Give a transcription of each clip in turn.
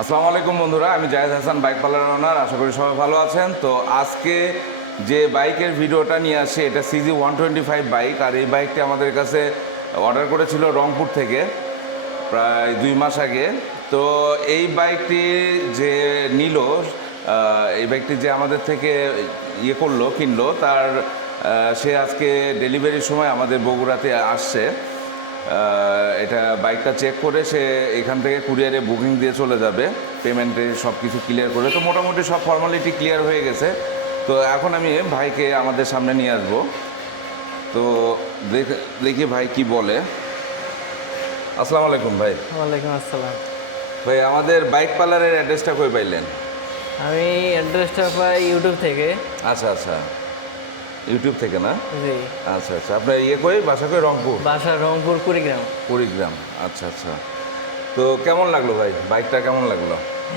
আসসালামু আলাইকুম বন্ধুরা, আমি Zayed Hasan, bike parlour owner আশা করি সবাই ভালো আছেন। তো আজকে যে বাইকের ভিডিওটা নিয়ে আসে এটা CG one twenty five bike, আর এই বাইকটি আমাদের কাছে অর্ডার করেছিল রংপুর থেকে প্রায় দুই মাস আগে। তো এই বাইকটি যে নিল এই বাইকটি যে আমাদের থেকে ইয়ে করল, কিনলো, তার সে আজকে ডেলিভারির সময় আমাদের বগুড়াতে আসছে। এটা বাইকটা চেক করে সে এখান থেকে কুরিয়ারে বুকিং দিয়ে চলে যাবে। পেমেন্টে সব কিছু ক্লিয়ার করে। তো মোটামুটি সব ফর্মালিটি ক্লিয়ার হয়ে গেছে। তো এখন আমি ভাইকে আমাদের সামনে নিয়ে আসব। তো দেখ- দেখি ভাই কি বলে। আসসালামু আলাইকুম ভাই। ওয়ালাইকুম আসসালাম। ভাই আমাদের বাইক পার্লারের অ্যাড্রেসটা কই পাইলেন? আমি অ্যাড্রেসটা পাই ইউটিউব থেকে। আচ্ছা আচ্ছা। ইউটিউব থেকে না? জি। আচ্ছা আচ্ছা। আপনার ইয়ে কই? বাসা কই? রংপুর? বাসা রংপুর কুড়িগ্রাম। কুড়িগ্রাম। আচ্ছা আচ্ছা। তো কেমন লাগল ভাই? বাইকটা কেমন লাগল?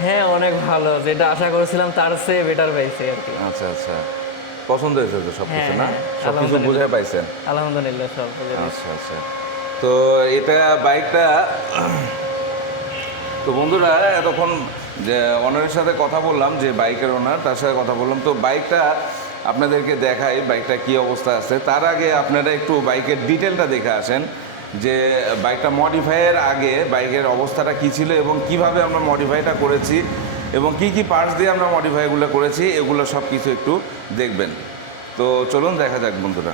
হ্যাঁ অনেক ভালো। যেটা আশা করেছিলাম তার চেয়ে বেটার পাইছি আর কি। আচ্ছা আচ্ছা। পছন্দ হয়েছে তো সব কিছু হ্যাঁ, না? হ্যাঁ, সব কিছু বুঝে পাইছেন? আলহামদুলিল্লাহ সব আচ্ছা আচ্ছা। তো এটা বাইকটা তো বন্ধুরা এতক্ষণ যে অনারের সাথে কথা বললাম যে বাইকের ওনার তার সাথে কথা বললাম। তো বাইকটা আপনাদেরকে দেখাই বাইকটা কি অবস্থা আছে। তার আগে আপনারা একটু বাইকের ডিটেলটা দেখে আসেন যে বাইকটা মডিফাইয়ের আগে বাইকের অবস্থাটা কী ছিল এবং কীভাবে আমরা মডিফাইটা করেছি এবং কি কি পার্টস দিয়ে আমরা মডিফাইগুলো করেছি, এগুলো সব কিছু একটু দেখবেন। তো চলুন দেখা যাক বন্ধুরা।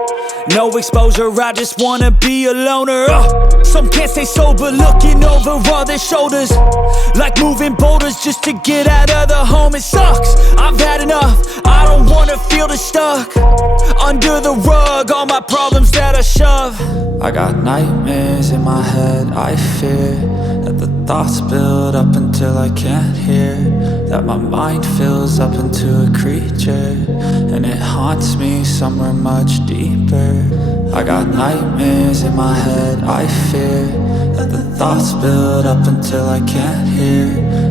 no exposure, I just wanna be a loner. Uh, some can't stay sober, looking over all their shoulders. Like moving boulders just to get out of the home. It sucks, I've had enough. Wanna feel the stuck under the rug. All my problems that I shove. I got nightmares in my head, I fear that the thoughts build up until I can't hear. That my mind fills up into a creature and it haunts me somewhere much deeper. I got nightmares in my head, I fear that the thoughts build up until I can't hear.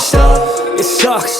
stuff. It sucks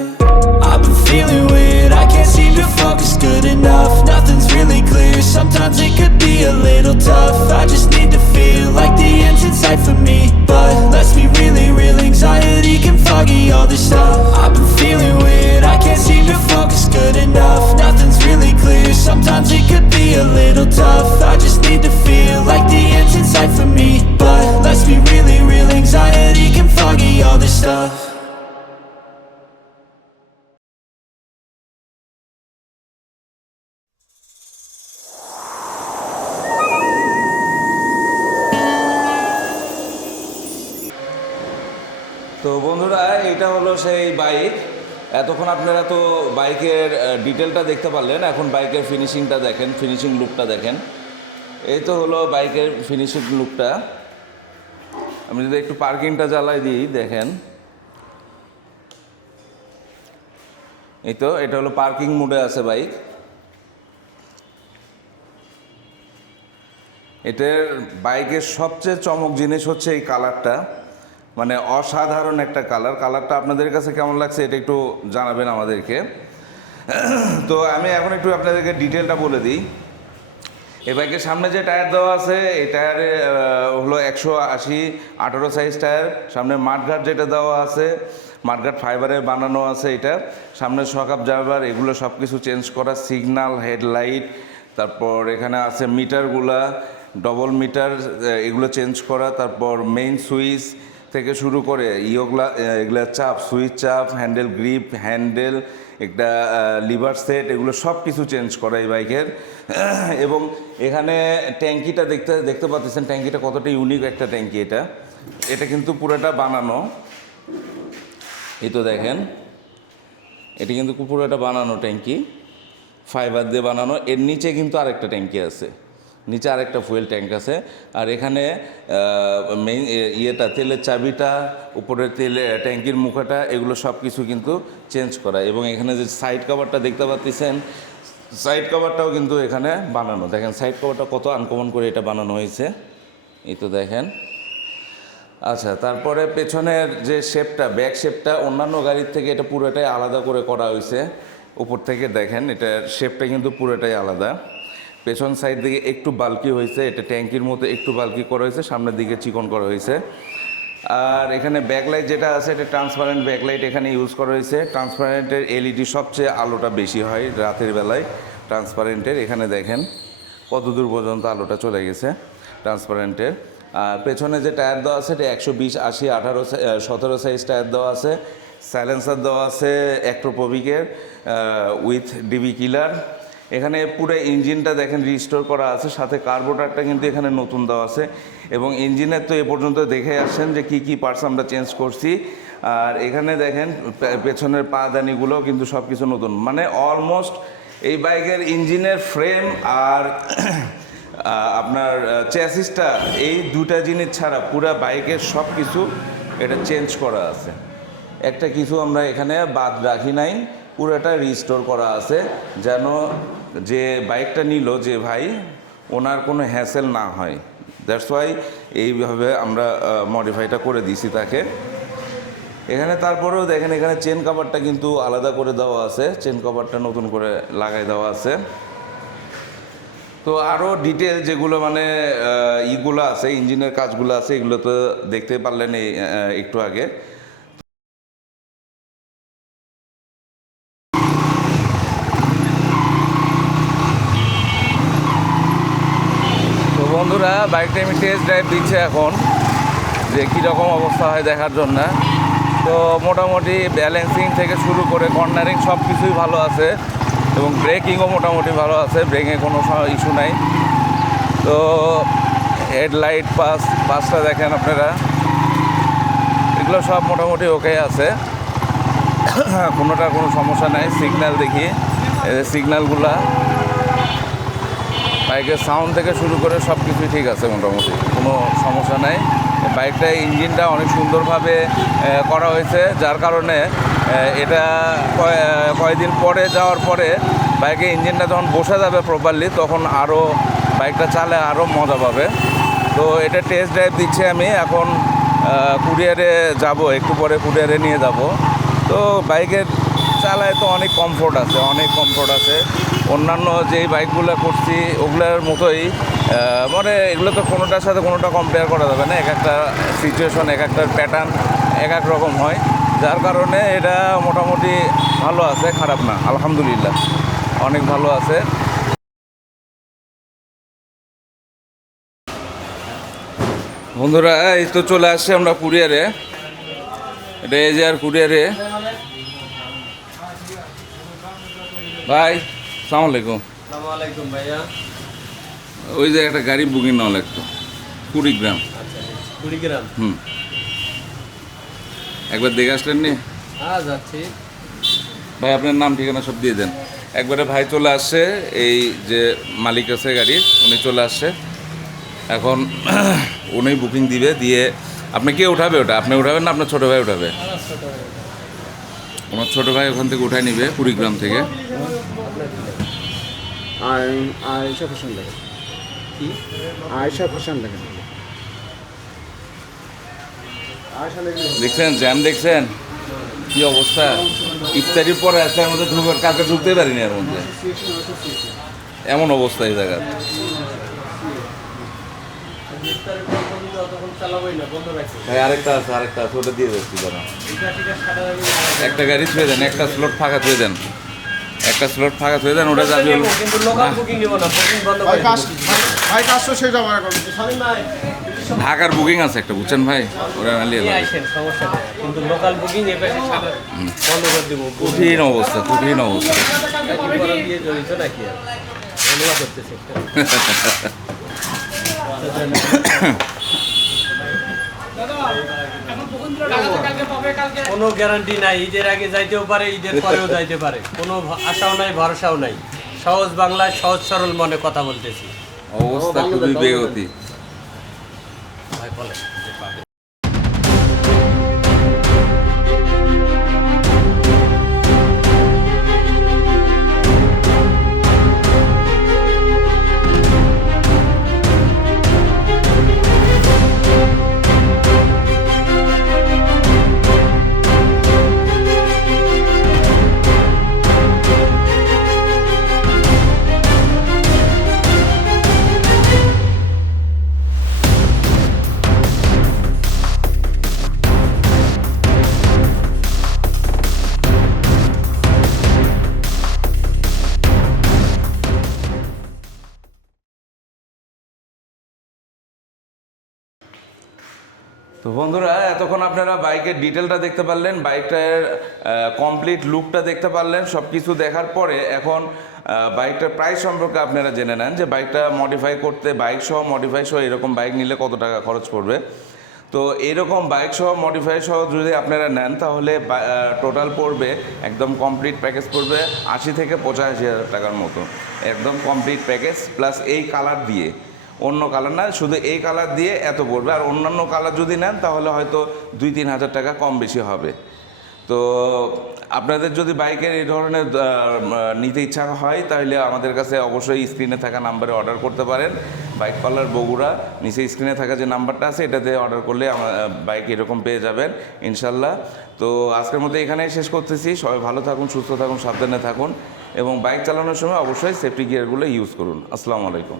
I've been feeling weird, I can't seem to focus good enough. Nothing's really clear, sometimes it could be a little tough. I just need to feel হলো সেই bike. এতক্ষণ আপনারা তো বাইকের ডিটেলটা দেখতে পারলেন। এখন বাইকের ফিনিশিংটা দেখেন ফিনিশিং লুকটা দেখেন। এই তো হলো বাইকের ফিনিশিং লুকটা আমি যদি একটু পার্কিংটা জ্বালাই দিই, দেখেন। এই তো, এটা হলো পার্কিং মোডে আছে বাইক। এটার বাইকের সবচেয়ে চমক জিনিস হচ্ছে এই কালারটা মানে অসাধারণ একটা কালার। কালারটা আপনাদের কাছে কেমন লাগছে এটা একটু জানাবেন আমাদেরকে। তো আমি এখন একটু আপনাদেরকে ডিটেলটা বলে দিই। এই বাইকের সামনে যে টায়ার দেওয়া আছে, এই টায়ারে হলো একশো আশি আঠারো সাইজ টায়ার। সামনে মাঠঘাট যেটা দেওয়া আছে, মাঠঘাট ফাইবারে বানানো আছে এটা। সামনে সকাপ ড্রাইভার এগুলো সব কিছু চেঞ্জ করা সিগনাল হেডলাইট তারপর এখানে আছে মিটারগুলা ডবল মিটার এগুলো চেঞ্জ করা, তারপর মেইন সুইচ থেকে শুরু করে ইয়োগুলা, এগুলা চাপ, সুইচ চাপ, হ্যান্ডেল গ্রিপ, হ্যান্ডেল, একটা লিভার সেট, এগুলো সব কিছু চেঞ্জ করা এই বাইকের। এবং এখানে ট্যাঙ্কিটা দেখতে দেখতে পাচ্ছেন ট্যাঙ্কিটা কতটা ইউনিক একটা ট্যাঙ্কি এটা। এটা কিন্তু পুরোটা বানানো। এই তো দেখেন। এটি কিন্তু পুরোটা বানানো ট্যাঙ্কি। ফাইবার দিয়ে বানানো। এর নিচে কিন্তু আরেকটা ট্যাঙ্কি আছে। নিচে আরেকটা ফুয়েল ট্যাঙ্ক আছে। আর এখানে মেইন ইয়েটা, তেলের চাবিটা উপরে তেলে ট্যাঙ্কির মুখাটা, এগুলো সব কিছু কিন্তু চেঞ্জ করা। এবং এখানে যে সাইড কভারটা দেখতে পাচ্ছেন সাইড কভারটাও কিন্তু এখানে বানানো। দেখেন সাইড কভারটা কত আনকমন করে এটা বানানো হয়েছে। এই তো দেখেন। আচ্ছা তারপরে পেছনের যে শেপটা ব্যাক শেপটা অন্যান্য গাড়ির থেকে এটা পুরোটাই আলাদা করে করা হয়েছে। উপর থেকে দেখেন এটা শেপটা কিন্তু পুরোটাই আলাদা। পেছন সাইড দিকে একটু বালকি হয়েছে, এটা ট্যাঙ্কির মতো একটু বালকি করা হয়েছে, সামনের দিকে চিকন করা হয়েছে। আর এখানে ব্যাকলাইট যেটা আছে, এটা ট্রান্সপারেন্ট ব্যাকলাইট এখানে ইউজ করা হয়েছে। ট্রান্সপারেন্টের এলইডি সবচেয়ে আলোটা বেশি হয় রাতের বেলায়। ট্রান্সপারেন্টের, এখানে দেখেন কত দূর পর্যন্ত আলোটা চলে গেছে ট্রান্সপারেন্টের। আর পেছনে যে টায়ার দেওয়া আছে, এটা একশো বিশ, আশি, আঠারো সতেরো সাইজ টায়ার দেওয়া আছে। সাইলেন্সার দেওয়া আছে অ্যাক্ট্রোপবিকের উইথ ডিবি কিলার এখানে পুরো ইঞ্জিনটা দেখেন রিস্টোর করা আছে, সাথে কার্বোটারটা কিন্তু এখানে নতুন দেওয়া আছে। এবং ইঞ্জিনের তো এ পর্যন্ত দেখে আসছেন যে কি কি পার্টস আমরা চেঞ্জ করছি। আর এখানে দেখেন পেছনের পাদানিগুলো কিন্তু সব কিছু নতুন। মানে অলমোস্ট এই বাইকের ইঞ্জিনের ফ্রেম আর আপনার চ্যাসিসটা এই দুটা জিনিস ছাড়া পুরা বাইকের সব কিছু এটা চেঞ্জ করা আছে। একটা কিছু আমরা এখানে বাদ রাখি নাই। পুরোটা রিস্টোর করা আছে, যেন যে বাইকটা নিল যে ভাই, ওনার কোনো হ্যাসেল না হয়। দ্যাটস ওয়াই এইভাবে আমরা মডিফাইটা করে দিছি তাকে। এখানে তারপরেও দেখেন, এখানে চেন কাভারটা কিন্তু আলাদা করে দেওয়া আছে। চেন কাভারটা নতুন করে লাগাই দেওয়া আছে। তো আরও ডিটেল যেগুলো মানে ইগুলো আছে, ইঞ্জিনের কাজগুলো আছে, এগুলো তো দেখতে পারলেন একটু আগে তো বন্ধুরা বাইকটা আমি টেস্ট ড্রাইভ দিচ্ছে এখন, যে কীরকম অবস্থা হয় দেখার জন্য। তো মোটামুটি ব্যালেন্সিং থেকে শুরু করে কর্নারিং সব কিছুই ভালো আছে, এবং ব্রেকিংও মোটামুটি ভালো আছে ব্রেকিংয়ে কোনো ইস্যু নাই। তো হেডলাইট পাস পাসটা দেখেন আপনারা। এগুলো সব মোটামুটি ওকে আছে। কোনোটা কোনো সমস্যা নাই সিগন্যাল দেখি। সিগন্যালগুলা বাইকের সাউন্ড থেকে শুরু করে সব কিছুই ঠিক আছে মোটামুটি, কোনো সমস্যা নেই। বাইকটা ইঞ্জিনটা অনেক সুন্দরভাবে করা হয়েছে, যার কারণে এটা কয়েকদিন পরে যাওয়ার পরে বাইকের ইঞ্জিনটা যখন বসে যাবে প্রপারলি তখন আরও বাইকটা চালে আরও মজা পাবে। তো এটা টেস্ট ড্রাইভ দিচ্ছি আমি, এখন কুরিয়ারে যাব, একটু পরে কুরিয়ারে নিয়ে যাব। তো বাইকের চালায় তো অনেক কমফোর্ট আছে, অনেক কমফোর্ট আছে। অন্যান্য যেই বাইকগুলো করছি, ওগুলোর মতোই মানে এগুলো তো কোনোটার সাথে কোনোটা কম্পেয়ার করা যাবে না। এক একটা সিচুয়েশন এক একটার প্যাটার্ন এক এক রকম হয়। যার কারণে এটা মোটামুটি ভালো আছে, খারাপ না। আলহামদুলিল্লাহ, অনেক ভালো আছে। বন্ধুরা, এই তো চলে আসছে আমরা কুরিয়ারে। এটা আর কুরিয়ারে। ভাই সালাম আলাইকুম। আলাইকুম ভাইয়া। ওই যে একটা গাড়ি বুকিং নেওয়া লাগতো কুড়িগ্রাম। আচ্ছা কুড়িগ্রাম। হুম। একবার দেখে আসলেন নি? হ্যাঁ যাচ্ছি। ভাই আপনার নাম ঠিকানা সব দিয়ে দেন। একবারে ভাই চলে আসছে এই যে মালিক আছে গাড়ির উনি চলে আসছে। এখন উনি বুকিং দিবে দিয়ে আপনি কে উঠাবে ওটা? আপনি উঠাবেন না আপনার ছোটো ভাই উঠাবে। আমার ছোটো ভাই ওখান থেকে উঠাই নিবে কুড়িগ্রাম থেকে। আর আয়েশা ফ্যাশন দেখেন। কি? আয়েশা ফ্যাশন দেখেন। দেখছেন? জ্যাম দেখছেন? কি অবস্থা? ইফতারির পরে আসলে মধ্যে ঢুকার কাছে ঢুকতে পারিনি এর মধ্যে। এমন অবস্থা এই জায়গার ইফতারের পর বন্ধু ততক্ষণ চালাবোই না বন্ধ রাখছি ভাই আরেকটা আছে আরেকটা আছে ওটা দিয়ে যাচ্ছি একটা গাড়ি ছুঁয়ে দেন একটা স্লট ফাঁকা ছুঁয়ে দেন। একটা স্লট ফাঁকা ছুঁয়ে দেন ওটা যাবে হলো- কিন্তু লোকাল বুকিং নেব না বুকিং বন্ধ ভাই করে কাজ ভাই কাজ তো শেষ আমার এখন। স্বামী ভাই ঢাকার বুকিং আছে একটা বুঝছেন ভাই? ওরা নিয়ে কিন্তু লোকাল বুকিং বন্ধ করে দিব। কঠিন অবস্থা কঠিন অবস্থা। নাকি? করতেছে। কোনো গ্যারান্টি নাই ঈদের আগে যাইতেও পারে ঈদের পরেও যাইতে পারে। কোনো আশাও নাই ভরসাও নাই। সহজ বাংলায় সহজ সরল মনে কথা বলতেছি। অবস্থা খুবই বেগতি ভাই বলে তো বন্ধুরা, এতক্ষণ আপনারা বাইকের ডিটেলটা দেখতে পারলেন, বাইকটার কমপ্লিট লুকটা দেখতে পারলেন সব কিছু দেখার পরে এখন বাইকটার প্রাইস সম্পর্কে আপনারা জেনে নেন যে বাইকটা মডিফাই করতে বাইক সহ মডিফাই সহ এরকম বাইক নিলে কত টাকা খরচ পড়বে। তো এরকম বাইক সহ মডিফাই সহ যদি আপনারা নেন, তাহলে টোটাল পড়বে, একদম কমপ্লিট প্যাকেজ পড়বে আশি থেকে পঁচাশি হাজার টাকার মতো। একদম কমপ্লিট প্যাকেজ প্লাস এই কালার দিয়ে। অন্য কালার না, শুধু এই কালার দিয়ে এত পড়বে। আর অন্যান্য কালার যদি নেন, তাহলে হয়তো দুই তিন হাজার টাকা কম বেশি হবে। তো আপনাদের যদি বাইকের এই ধরনের নিতে ইচ্ছা হয় তাহলে আমাদের কাছে অবশ্যই স্ক্রিনে থাকা নাম্বারে অর্ডার করতে পারেন। বাইক পার্লার বগুড়া, নিচে স্ক্রিনে থাকা যে নাম্বারটা আছে এটাতে অর্ডার করলে আমার বাইক এরকম পেয়ে যাবেন, ইনশাল্লাহ। তো আজকের মধ্যে এখানেই শেষ করতেছি। সবাই ভালো থাকুন, সুস্থ থাকুন, সাবধানে থাকুন এবং বাইক চালানোর সময় অবশ্যই সেফটি গিয়ারগুলো ইউজ করুন। আসসালামু আলাইকুম।